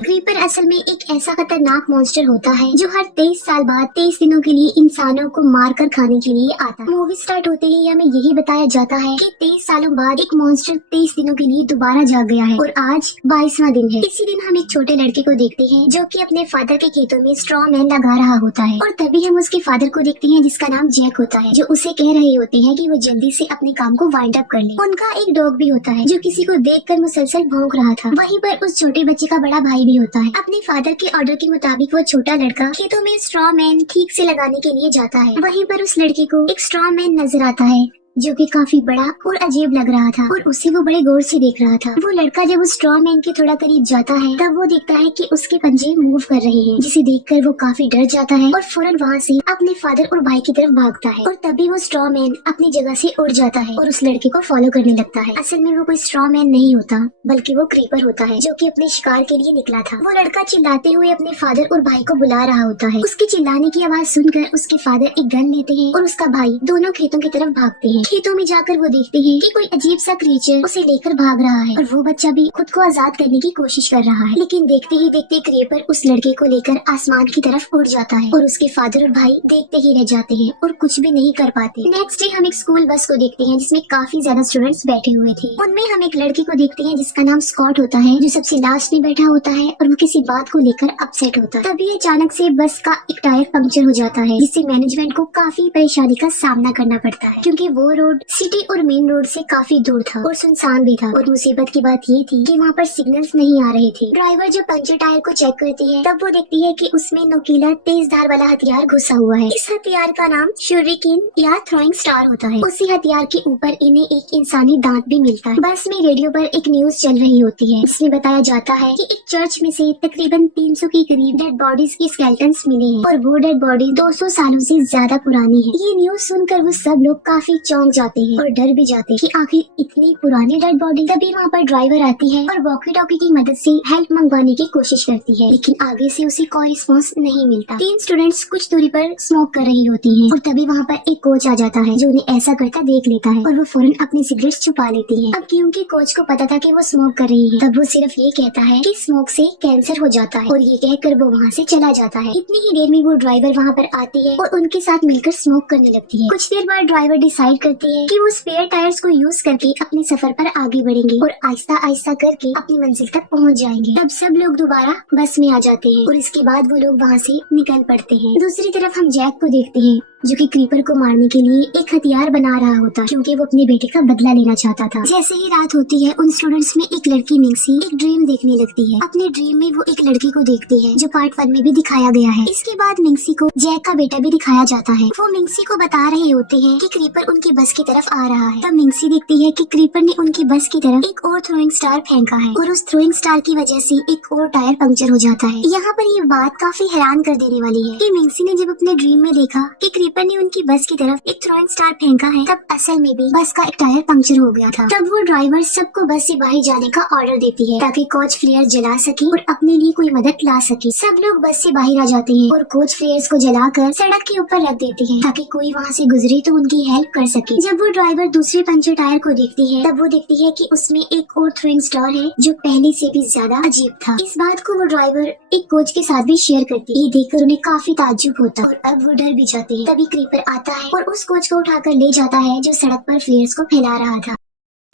Creeper असल में एक ऐसा खतरनाक मॉन्स्टर होता है जो हर 23 साल बाद 23 दिनों के लिए इंसानों को मारकर खाने के लिए आता है। मूवी स्टार्ट होते ही हमें यही बताया जाता है कि 23 सालों बाद एक मॉन्स्टर 23 दिनों के लिए दोबारा जाग गया है और आज 22वां दिन है। इसी दिन हम एक छोटे लड़के को देखते हैं जो कि अपने फादर के खेतों में स्ट्रॉ मैन लगा रहा होता है और तभी हम उसके फादर को देखते हैं जिसका नाम जैक होता है, जो उसे कह रहे होते हैं कि वो जल्दी से अपने काम को वाइंड अप कर ले। उनका एक डॉग भी होता है जो किसी को देखकर मुसलसल भौंक रहा था। वहीं पर उस छोटे बच्चे का बड़ा भाई भी होता है। अपने फादर के ऑर्डर के मुताबिक वो छोटा लड़का खेतों में स्ट्रॉ मैन ठीक से लगाने के लिए जाता है। वहीं पर उस लड़के को एक स्ट्रॉ मैन नजर आता है जो कि काफी बड़ा और अजीब लग रहा था और उसे वो बड़े गौर से देख रहा था। वो लड़का जब उस स्ट्रॉ मैन के थोड़ा करीब जाता है तब वो देखता है कि उसके पंजे मूव कर रहे हैं, जिसे देखकर वो काफी डर जाता है और फौरन वहाँ से अपने फादर और भाई की तरफ भागता है। और तभी वो स्ट्रॉ मैन अपनी जगह से उड़ जाता है और उस लड़के को फॉलो करने लगता है। असल में वो कोई स्ट्रॉ मैन नहीं होता बल्कि वो क्रीपर होता है जो कि अपने शिकार के लिए निकला था। वो लड़का चिल्लाते हुए अपने फादर और भाई को बुला रहा होता है। उसके चिल्लाने की आवाज सुनकर उसके फादर एक गन लेते हैं और उसका भाई दोनों खेतों की तरफ भागते हैं। खेतों में जाकर वो देखते हैं कि कोई अजीब सा क्रीचर उसे लेकर भाग रहा है और वो बच्चा भी खुद को आजाद करने की कोशिश कर रहा है। लेकिन देखते ही देखते क्रीपर उस लड़के को लेकर आसमान की तरफ उड़ जाता है और उसके फादर और भाई देखते ही रह जाते हैं और कुछ भी नहीं कर पाते। नेक्स्ट डे हम एक स्कूल बस को देखते हैं जिसमें काफी ज्यादा स्टूडेंट्स बैठे हुए थे। उनमें हम एक लड़के को देखते हैं जिसका नाम स्कॉट होता है, जो सबसे लास्ट में बैठा होता है और वो किसी बात को लेकर अपसेट होता है। तभी अचानक से बस का एक टायर पंक्चर हो जाता है जिससे मैनेजमेंट को काफी परेशानी का सामना करना पड़ता है क्योंकि वो रोड सिटी और मेन रोड से काफी दूर था और सुनसान भी था। और मुसीबत की बात ये थी कि वहाँ पर सिग्नल्स नहीं आ रहे थे। ड्राइवर जब पंचर टायर को चेक करती है तब वो देखती है कि उसमें नुकीला तेज धार वाला हथियार घुसा हुआ है। इस हथियार का नाम शूरिकेन या थ्रोइंग स्टार होता है। उसी हथियार के ऊपर इन्हें एक इंसानी दांत भी मिलता है। बस में रेडियो पर एक न्यूज चल रही होती है जिसमें बताया जाता है कि एक चर्च में से तकरीबन 300 के करीब डेड बॉडीज की स्केलेटन्स मिले हैं और वो डेड बॉडी 200 सालों से ज्यादा पुरानी है। ये न्यूज सुनकर वो सब लोग काफी चौंक जाते हैं और डर भी जाते हैं कि आखिर इतनी पुरानी डेड बॉडी। तभी वहाँ पर ड्राइवर आती है और वॉकी टॉकी की मदद से हेल्प मंगवाने की कोशिश करती है, लेकिन आगे से उसे कोई रिस्पॉन्स नहीं मिलता। 3 स्टूडेंट्स कुछ दूरी पर स्मोक कर रही होती हैं और तभी वहाँ पर एक कोच आ जाता है जो उन्हें ऐसा करता देख लेता है और वो फौरन अपनी सिगरेट छुपा लेती है। अब क्योंकि कोच को पता था कि वो स्मोक कर रही है तब वो सिर्फ ये कहता है कि स्मोक से कैंसर हो जाता है और ये कहकर वो वहाँ से चला जाता है। इतनी ही देर में वो ड्राइवर वहाँ पर आती है और उनके साथ मिलकर स्मोक करने लगती है। कुछ देर बाद ड्राइवर डिसाइड करती है कि वो स्पेयर टायर्स को यूज करके अपने सफर पर आगे बढ़ेंगे और आहिस्ता आहिस्ता करके अपनी मंजिल तक पहुंच जाएंगे। तब सब लोग दोबारा बस में आ जाते हैं और इसके बाद वो लोग वहाँ से निकल पड़ते हैं। दूसरी तरफ हम जैक को देखते हैं जो कि क्रीपर को मारने के लिए एक हथियार बना रहा होता है क्योंकि वो अपने बेटे का बदला लेना चाहता था। जैसे ही रात होती है उन स्टूडेंट्स में एक लड़की मिंक्सी एक ड्रीम देखने लगती है। अपने ड्रीम में वो एक लड़की को देखती है जो पार्ट 1 में भी दिखाया गया है। इसके बाद मिंक्सी को जैक का बेटा भी दिखाया जाता है। वो मिंक्सी को बता रहे होते हैं कि क्रीपर उनकी बस की तरफ आ रहा है। तब मिंक्सी देखती है कि क्रीपर ने उनकी बस की तरफ एक और थ्रोइंग स्टार फेंका है और उस थ्रोइंग स्टार की वजह से एक और टायर पंक्चर हो जाता है। यहाँ पर ये बात काफी हैरान कर देने वाली है कि मिंक्सी ने जब अपने ड्रीम में देखा कि क्रीपर ने उनकी बस की तरफ एक थ्रोइंग स्टार फेंका है तब असल में भी बस का एक टायर पंक्चर हो गया था। तब वो ड्राइवर सबको बस से बाहर जाने का ऑर्डर देती है ताकि कोच फ्लेयर जला सके और अपने लिए कोई मदद ला सके। सब लोग बस से बाहर आ जाते हैं और कोच फ्लेयर्स को जलाकर सड़क के ऊपर रख देते हैं ताकि कोई वहाँ से गुजरे तो उनकी हेल्प कर सके। जब वो ड्राइवर दूसरे पंचर टायर को देखती है तब वो देखती है कि उसमें एक और थ्रोइंग स्टार है जो पहले से भी ज्यादा अजीब था। इस बात को वो ड्राइवर एक कोच के साथ भी शेयर करती है। ये देखकर उन्हें काफी ताज्जुब होता है और अब वो डर भी जाते हैं। तभी क्रीपर आता है और उस कोच को उठाकर ले जाता है जो सड़क पर फ्लेयर्स को फैला रहा था।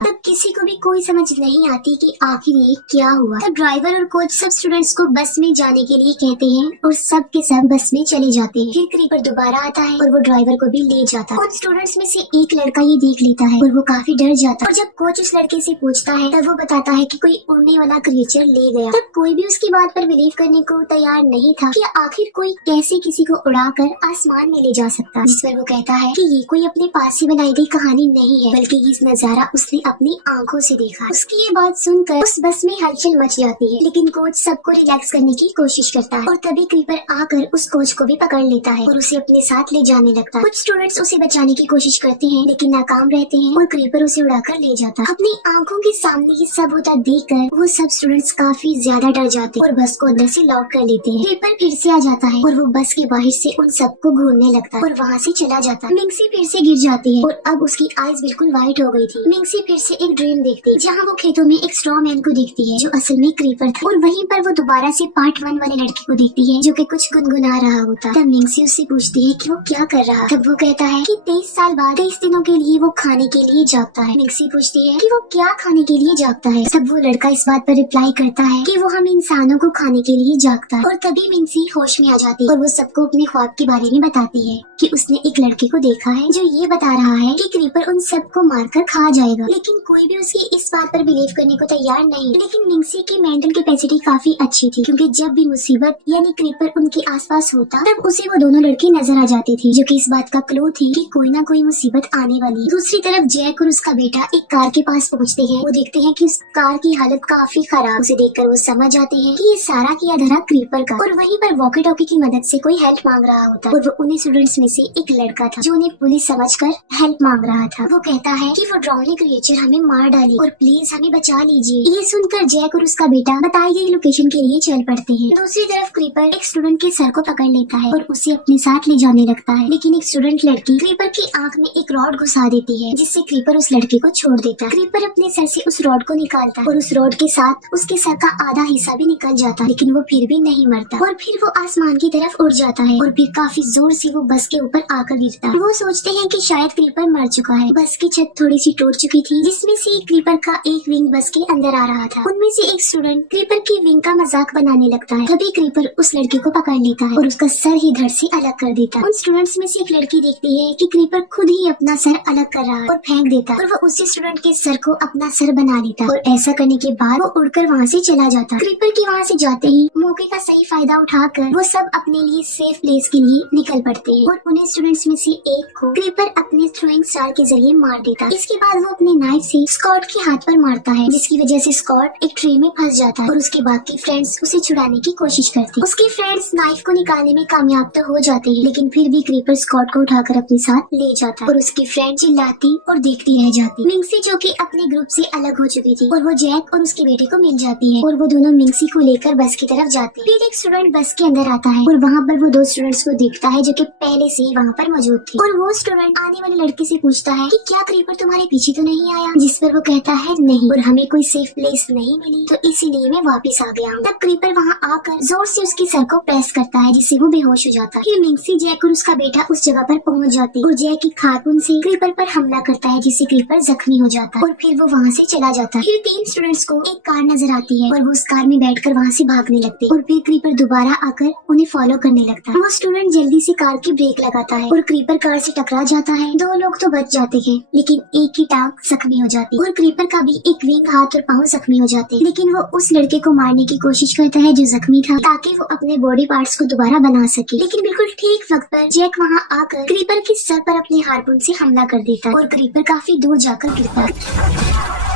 तब किसी को भी कोई समझ नहीं आती कि आखिर ये क्या हुआ। तब ड्राइवर और कोच सब स्टूडेंट्स को बस में जाने के लिए कहते हैं और सब के सब बस में चले जाते हैं। फिर क्रीपर दोबारा आता है और वो ड्राइवर को भी ले जाता है। उन स्टूडेंट्स में से एक लड़का ये देख लेता है और वो काफी डर जाता है और जब कोच उस लड़के से पूछता है तब वो बताता है कि कोई उड़ने वाला क्रिएचर ले गया। तब कोई भी उसकी बात पर बिलीव करने को तैयार नहीं था कि आखिर कोई कैसे किसी को उड़ाकर आसमान में ले जा सकता। जिस पर वो कहता है कि ये कोई अपने पास से बनाई गई कहानी नहीं है बल्कि ये नजारा उसने अपनी आंखों से देखा। उसकी ये बात सुनकर उस बस में हलचल मच जाती है, लेकिन कोच सबको रिलैक्स करने की कोशिश करता है और तभी क्रीपर आकर उस कोच को भी पकड़ लेता है और उसे अपने साथ ले जाने लगता है। कुछ स्टूडेंट्स उसे बचाने की कोशिश करते हैं लेकिन नाकाम रहते हैं और क्रीपर उसे उड़ाकर ले जाता है। अपनी आंखों के सामने ये सब होता देखकर वो सब स्टूडेंट्स काफी ज्यादा डर जाते हैं और बस को अंदर से लॉक कर लेते हैं। क्रीपर फिर से आ जाता है और वो बस के बाहर से उन सबको घूरने लगता है और वहाँ से चला जाता है। मिंक्सी फिर से गिर जाती है और अब उसकी आईज बिल्कुल व्हाइट हो गई थी। मिंक्सी फिर फिर से एक ड्रीम देखती है जहाँ वो खेतों में एक स्ट्रॉ मैन को देखती है जो असल में क्रीपर था। और वहीं पर वो दोबारा से पार्ट 1 वाले लड़के को देखती है जो कि कुछ गुनगुना रहा होता। तब मिंगसी उससे पूछती है कि वो क्या कर रहा। तब वो कहता है कि 23 साल बाद 23 दिनों के लिए वो खाने के लिए जागता है। मिंगसी पूछती है कि वो क्या खाने के लिए जागता है। तब वो लड़का इस बात पर रिप्लाई करता है कि वो हम इंसानों को खाने के लिए जागता है। और तभी मिंगसी होश में आ जाती है और वो सबको अपने ख्वाब के बारे में बताती है कि उसने एक लड़के को देखा है जो ये बता रहा है कि क्रीपर उन सबको मारकर खा जाएगा। लेकिन कोई भी उसकी इस बात पर बिलीव करने को तैयार नहीं। लेकिन मिंगसी की मेंटल कैपेसिटी काफी अच्छी थी क्योंकि जब भी मुसीबत यानी क्रीपर उनके आसपास होता तब उसे वो दोनों लड़के नजर आ जाते थे जो कि इस बात का क्लू थी कि कोई ना कोई मुसीबत आने वाली है। दूसरी तरफ जैक और उसका बेटा एक कार के पास पहुंचते हैं। वो देखते हैं कि उस कार की हालत काफी खराब। उसे देखकर वो समझ जाते हैं कि ये सारा किया धरा क्रीपर का। और वहीं पर वॉकी टॉकी की मदद से कोई हेल्प मांग रहा होता और वो उन्हीं स्टूडेंट्स में से एक लड़का था जो उन्हें पुलिस समझकर हेल्प मांग रहा था। वो कहता है कि वो ड्राउनिंग क्रिएचर हमें मार डाले और प्लीज हमें बचा लीजिए। ये सुनकर जैक और उसका बेटा बताई गई लोकेशन के लिए चल पड़ते हैं। दूसरी तरफ क्रीपर एक स्टूडेंट के सर को पकड़ लेता है और उसे अपने साथ ले जाने लगता है। लेकिन एक स्टूडेंट लड़की क्रीपर की आंख में एक रॉड घुसा देती है जिससे क्रीपर उस लड़के को छोड़ देता है। क्रीपर अपने सर से उस रॉड को निकालता है और उस रॉड के साथ उसके सर का आधा हिस्सा भी निकल जाता है। लेकिन वो फिर भी नहीं मरता और फिर वो आसमान की तरफ उड़ जाता है और फिर काफी जोर से वो बस के ऊपर आकर गिरता है। वो सोचते हैं कि शायद क्रीपर मर चुका है। बस की छत थोड़ी सी टूट चुकी थी जिसमें से एक क्रीपर का एक विंग बस के अंदर आ रहा था। उनमें से एक स्टूडेंट क्रीपर की विंग का मजाक बनाने लगता है। तभी क्रीपर उस लड़के को पकड़ लेता है और उसका सर ही धड़ से अलग कर देता है। उन स्टूडेंट्स में से एक लड़की देखती है कि क्रीपर खुद ही अपना सर अलग कर रहा है और फेंक देता है और वो उसी स्टूडेंट के सर को अपना सर बना लेता है। और ऐसा करने के बाद वो उड़कर वहाँ से चला जाता है। क्रीपर के वहाँ से जाते ही मौके का सही फायदा उठाकर वो सब अपने लिए सेफ प्लेस के लिए निकल पड़ते हैं और उन्हें स्टूडेंट्स में से एक को क्रीपर अपने थ्रोइंग स्टार के जरिए मार देता है। इसके बाद वो अपने नाइफ से स्कॉट के हाथ पर मारता है जिसकी वजह से स्कॉट एक ट्री में फंस जाता है और उसके बाकी फ्रेंड्स उसे छुड़ाने की कोशिश करते हैं। उसके फ्रेंड्स नाइफ को निकालने में कामयाब तो हो जाते हैं लेकिन फिर भी क्रीपर स्कॉट को उठाकर अपने साथ ले जाता है और उसकी फ्रेंड चिल्लाती और देखती रह जाती। मिंगसी जो कि अपने ग्रुप से अलग हो चुकी थी और वो जैक और उसके बेटे को मिल जाती है और वो दोनों मिंगसी को लेकर बस की तरफ जाते हैं। फिर एक स्टूडेंट बस के अंदर आता है और वहाँ पर वो दो स्टूडेंट्स को देखता है जो कि पहले से ही वहाँ पर मौजूद थे। और वो स्टूडेंट आने वाले लड़के से पूछता है कि क्या क्रीपर तुम्हारे पीछे तो नहीं आया, जिस पर वो कहता है नहीं और हमें कोई सेफ प्लेस नहीं मिली तो इसीलिए मैं वापस आ गया हूँ। तब क्रीपर वहाँ आकर जोर से उसके सर को प्रेस करता है जिससे वो बेहोश हो जाता है। फिर मिंगसी जैक और उसका बेटा उस जगह पर पहुँच जाती है और जैक की खारपून से क्रीपर पर हमला करता है जिससे क्रीपर जख्मी हो जाता है और फिर वो वहाँ से चला जाता है। फिर 3 स्टूडेंट्स को एक कार नजर आती है और वो उस कार में बैठकर वहाँ से भागने लगते हैं और फिर क्रीपर दोबारा आकर उन्हें फॉलो करने लगता है। वो स्टूडेंट जल्दी से कार की ब्रेक लगाता है और क्रीपर कार से टकरा जाता है। 2 लोग तो बच जाते हैं लेकिन एक की टांग जख्मी हो जाती है और क्रीपर का भी एक विंग हाथ और पाँव जख्मी हो जाते हैं। लेकिन वो उस लड़के को मारने की कोशिश करता है जो जख्मी था ताकि वो अपने बॉडी पार्ट्स को दोबारा बना सके। लेकिन बिल्कुल ठीक वक्त पर जैक वहाँ आकर क्रीपर के सर पर अपने हार्पून से हमला कर देता है और क्रीपर काफी दूर जाकर गिरता है।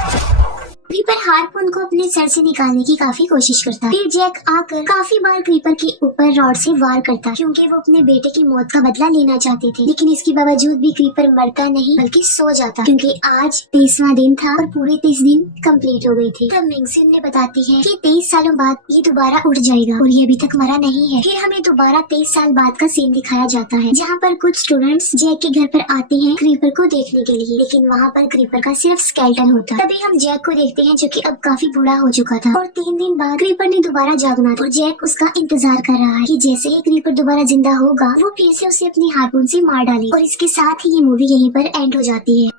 क्रीपर हार्पून को अपने सर से निकालने की काफी कोशिश करता है। फिर जैक आकर काफी बार क्रीपर के ऊपर रॉड से वार करता क्योंकि वो अपने बेटे की मौत का बदला लेना चाहते थे। लेकिन इसके बावजूद भी क्रीपर मरता नहीं बल्कि सो जाता क्योंकि आज 23वां दिन था और पूरे 23 दिन कंप्लीट हो गए थे। तब मिंगसी ने बताती है कि 23 सालों बाद ये दोबारा उठ जाएगा और ये अभी तक मरा नहीं है। फिर हमें दोबारा 23 साल बाद का सीन दिखाया जाता है जहाँ पर कुछ स्टूडेंट्स जैक के घर पर आते हैं क्रीपर को देखने के लिए। लेकिन वहाँ पर क्रीपर का सिर्फ स्केलेटन होता। तभी हम जैक को देखते हैं जो कि अब काफी बूढ़ा हो चुका था और 3 दिन बाद क्रीपर ने दोबारा जागना था और जैक उसका इंतजार कर रहा है कि जैसे ही क्रीपर दोबारा जिंदा होगा वो फिर से उसे अपनी हार्पून से मार डाले। और इसके साथ ही ये मूवी यहीं पर एंड हो जाती है।